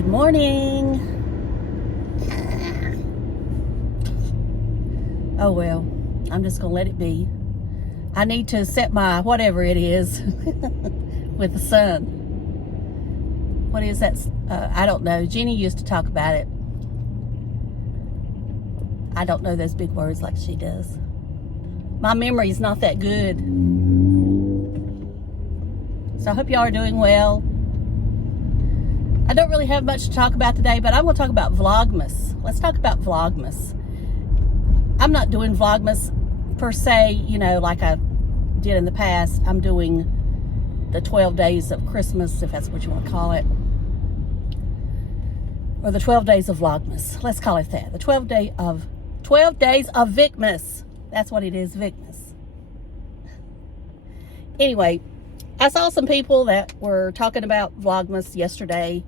Good morning. Oh well, I'm just gonna let it be. I need to set my whatever it is with the sun. What is that? I don't know. Jenny used to talk about it. I don't know those big words like she does. My memory's not that good. So I hope y'all are doing well. I don't really have much to talk about today, but I'm going to talk about Vlogmas. Let's talk about Vlogmas. I'm not doing Vlogmas per se, you know, like I did in the past. I'm doing the 12 days of Christmas, if that's what you want to call it. Or the 12 days of Vlogmas. Let's call it that. The 12 days of Vickmas. That's what it is, Vickmas. Anyway, I saw some people that were talking about Vlogmas yesterday,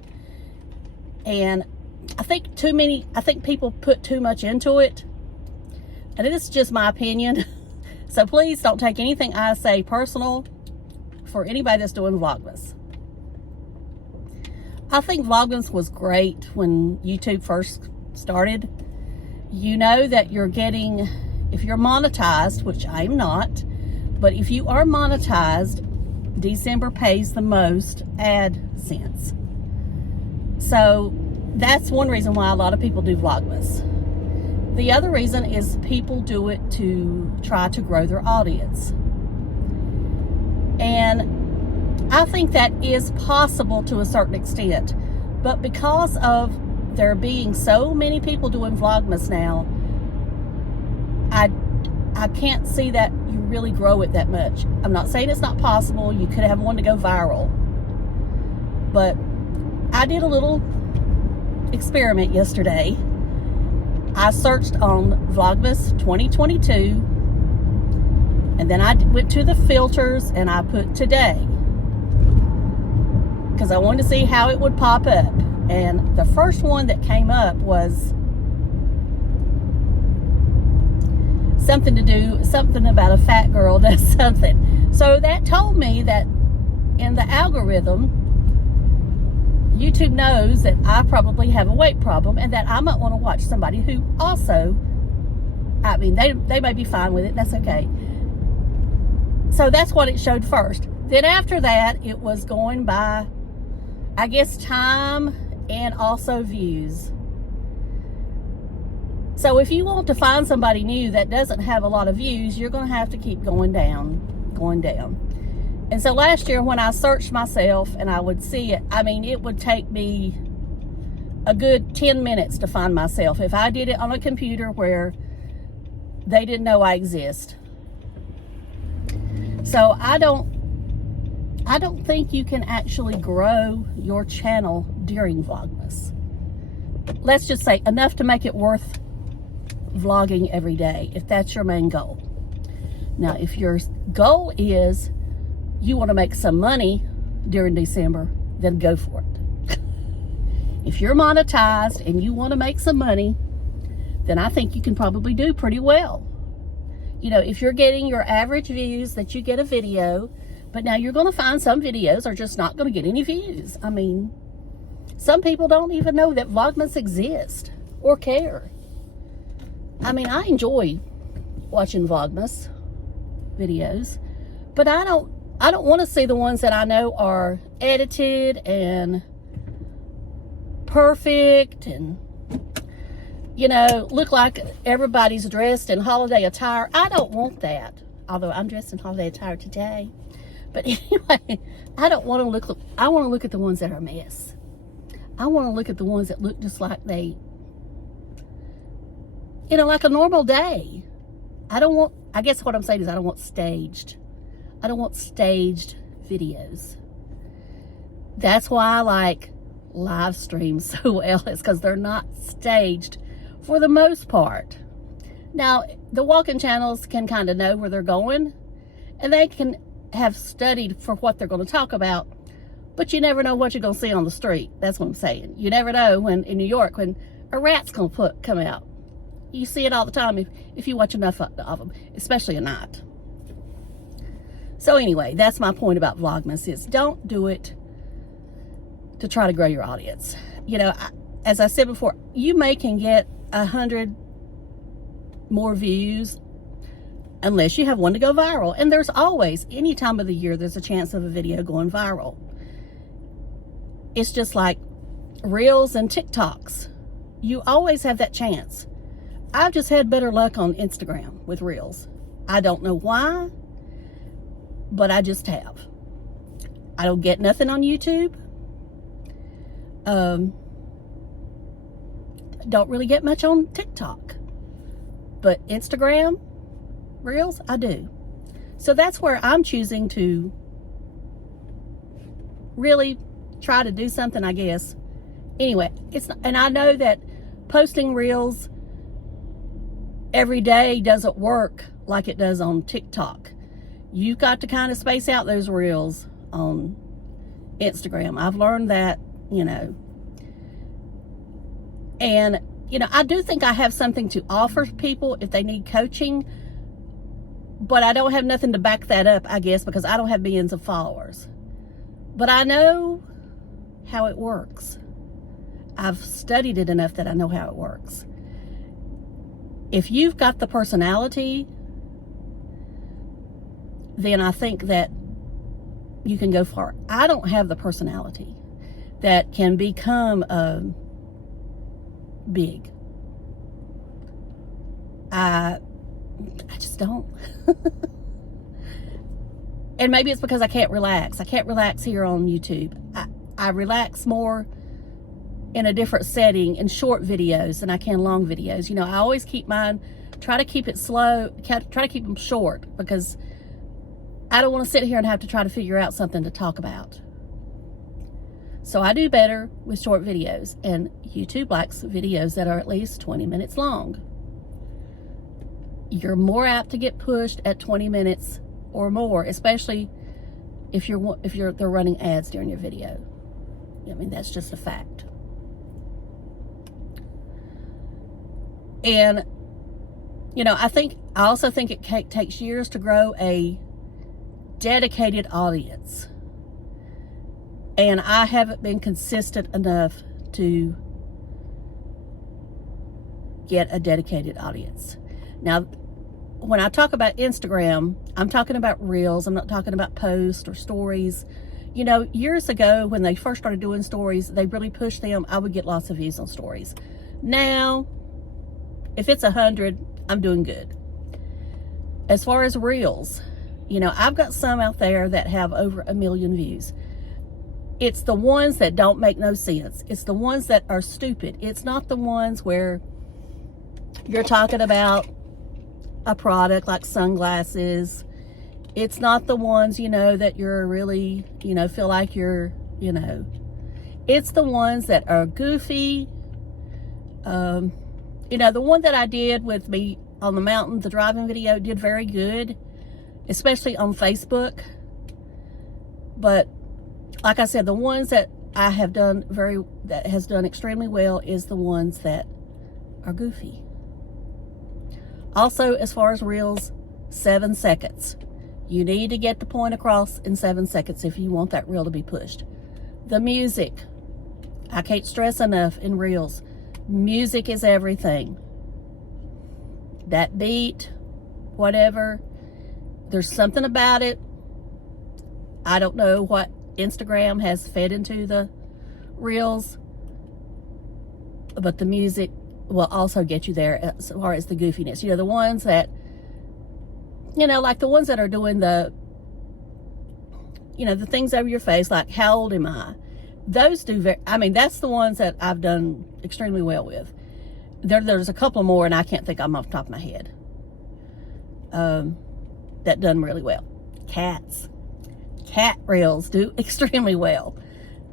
and I think people put too much into it, and it is just my opinion. So please don't take anything I say personal for anybody that's doing Vlogmas. I think Vlogmas was great when YouTube first started. You know that you're getting, if you're monetized, which I'm not, but if you are monetized, December pays the most AdSense. So that's one reason why a lot of people do Vlogmas. The other reason is people do it to try to grow their audience. And I think that is possible to a certain extent. But because of there being so many people doing Vlogmas now, I can't see that you really grow it that much. I'm not saying it's not possible. You could have one to go viral. But I did a little experiment yesterday. I searched on Vlogmas 2022, and then I went to the filters and I put today, because I wanted to see how it would pop up. And the first one that came up was something about a fat girl does something. So that told me that in the algorithm, YouTube knows that I probably have a weight problem and that I might want to watch somebody who also, I mean, they may be fine with it. That's okay. So that's what it showed first. Then after that, it was going by, I guess, time and also views. So if you want to find somebody new that doesn't have a lot of views, you're going to have to keep going down. And so last year when I searched myself and I would see it, I mean, it would take me a good 10 minutes to find myself if I did it on a computer where they didn't know I exist. So I don't think you can actually grow your channel during Vlogmas. Let's just say enough to make it worth vlogging every day, if that's your main goal. Now, if your goal is you want to make some money during December, then go for it. If you're monetized and you want to make some money, then I think you can probably do pretty well. You know, if you're getting your average views that you get a video, but now you're going to find some videos are just not going to get any views. I mean, some people don't even know that Vlogmas exists or care. I mean, I enjoy watching Vlogmas videos, but I don't want to see the ones that I know are edited and perfect and, you know, look like everybody's dressed in holiday attire. I don't want that, although I'm dressed in holiday attire today. But anyway, I want to look at the ones that are a mess. I want to look at the ones that look just like they, you know, like a normal day. I guess what I'm saying is I don't want staged videos. That's why I like live streams so well, is because they're not staged for the most part. Now, the walking channels can kind of know where they're going, and they can have studied for what they're going to talk about, but you never know what you're going to see on the street. That's what I'm saying. You never know when in New York when a rat's going to come out. You see it all the time if you watch enough of them, especially at night. So anyway, that's my point about Vlogmas, is don't do it to try to grow your audience. you know, as I said before, you can get 100 more views unless you have one to go viral. And there's always, any time of the year, there's a chance of a video going viral. It's just like Reels and TikToks. You always have that chance. I've just had better luck on Instagram with Reels. I don't know why, but I just have. I don't get nothing on YouTube. Don't really get much on TikTok. But Instagram, Reels, I do. So that's where I'm choosing to really try to do something, I guess. Anyway, and I know that posting Reels every day doesn't work like it does on TikTok. You've got to kind of space out those Reels on Instagram. I've learned that, you know. And, you know, I do think I have something to offer people if they need coaching, but I don't have nothing to back that up, I guess, because I don't have millions of followers. But I know how it works. I've studied it enough that I know how it works. If you've got the personality, then I think that you can go far. I don't have the personality that can become big. I just don't. And maybe it's because I can't relax. I can't relax here on YouTube. I relax more in a different setting in short videos than I can long videos. You know, I always keep mine, try to keep it slow, try to keep them short, because I don't want to sit here and have to try to figure out something to talk about. So I do better with short videos, and YouTube likes videos that are at least 20 minutes long. You're more apt to get pushed at 20 minutes or more, especially if they're running ads during your video. I mean, that's just a fact. And, you know, I also think it takes years to grow a dedicated audience. And I haven't been consistent enough to get a dedicated audience. Now, when I talk about Instagram, I'm talking about Reels. I'm not talking about posts or stories. You know, years ago when they first started doing stories, they really pushed them. I would get lots of views on stories. Now, if it's 100, I'm doing good. As far as Reels, you know, I've got some out there that have over 1 million views. It's the ones that don't make no sense. It's the ones that are stupid. It's not the ones where you're talking about a product like sunglasses. It's not the ones, you know, that you're really, you know, feel like you're, you know. It's the ones that are goofy. You know, the one that I did with me on the mountain, the driving video, did very good, especially on Facebook. But like I said, the ones that I have done that has done extremely well is the ones that are goofy. Also, as far as Reels, 7 seconds. You need to get the point across in 7 seconds if you want that reel to be pushed. The music. I can't stress enough in Reels. Music is everything. That beat, whatever, there's something about it. I don't know what Instagram has fed into the Reels, but the music will also get you there as far as the goofiness. You know, the ones that, you know, like the ones that are doing the, you know, the things over your face, like how old am I? Those do I mean, that's the ones that I've done extremely well with. There's a couple more, and I can't think of them off the top of my head, that done really well. Cat reels do extremely well.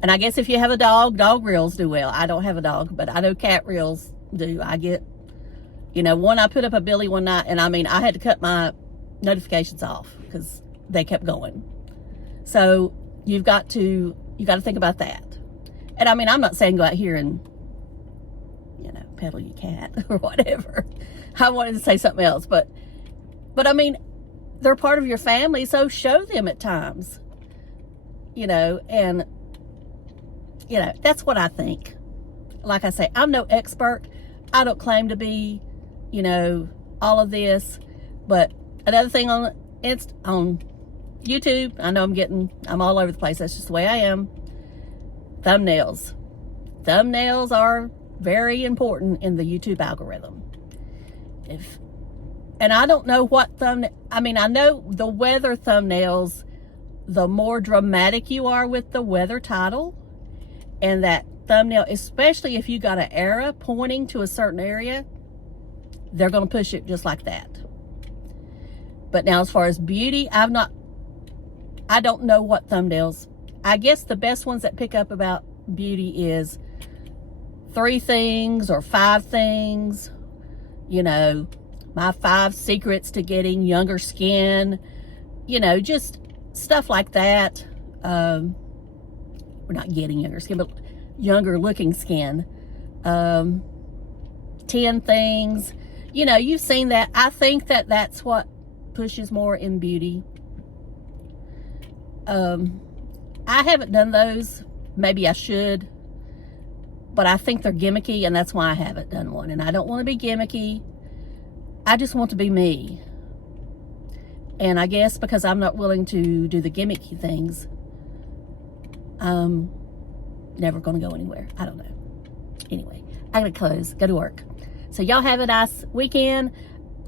And I guess if you have a dog reels do well. I don't have a dog, but I know cat reels do. I get, you know, I put up a Billy one night, and I mean, I had to cut my notifications off because they kept going. So you got to think about that. And I mean, I'm not saying go out here and, you know, pedal your cat or whatever. I wanted to say something else, but I mean, they're part of your family, so show them at times, you know, and, you know, that's what I think. like I say, I'm no expert. I don't claim to be, you know, all of this. But another thing on YouTube, I know I'm all over the place. That's just the way I am. Thumbnails. Thumbnails are very important in the YouTube algorithm. And I don't know what thumbnail, I mean, I know the weather thumbnails, the more dramatic you are with the weather title and that thumbnail, especially if you got an arrow pointing to a certain area, they're going to push it just like that. But now as far as beauty, I don't know what thumbnails. I guess the best ones that pick up about beauty is 3 things or 5 things, you know, my 5 secrets to getting younger skin, you know, just stuff like that. We're not getting younger skin, but younger looking skin. 10 things, you know, you've seen that. I think that that's what pushes more in beauty. I haven't done those. Maybe I should, but I think they're gimmicky, and that's why I haven't done one. And I don't want to be gimmicky. I just want to be me. And I guess because I'm not willing to do the gimmicky things, I'm never going to go anywhere. I don't know. Anyway, I gotta close, go to work. So y'all have a nice weekend.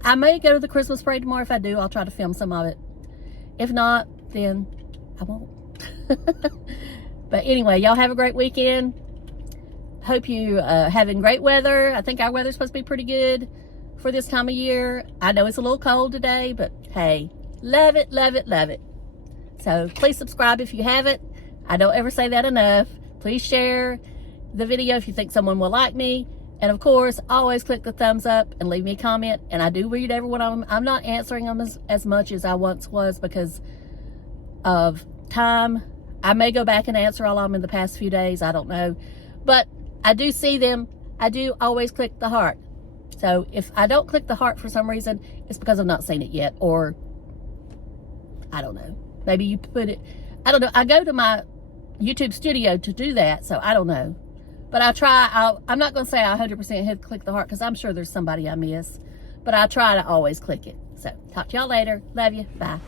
I may go to the Christmas parade tomorrow. If I do, I'll try to film some of it. If not, then I won't. But anyway, y'all have a great weekend. Hope you having great weather. I think our weather's supposed to be pretty good for this time of year. I know it's a little cold today, but hey, love it, love it, love it. So please subscribe if you haven't. I don't ever say that enough. Please share the video if you think someone will like me. And of course, always click the thumbs up and leave me a comment. And I do read every one of them. I'm not answering them as much as I once was because of time. I may go back and answer all of them in the past few days. I don't know. But I do see them. I do always click the heart. So if I don't click the heart for some reason, it's because I've not seen it yet. Or, I don't know. Maybe you put it, I don't know. I go to my YouTube studio to do that. So I don't know. But I try, I'm not going to say I 100% hit click the heart because I'm sure there's somebody I miss. But I try to always click it. So talk to y'all later. Love you. Bye.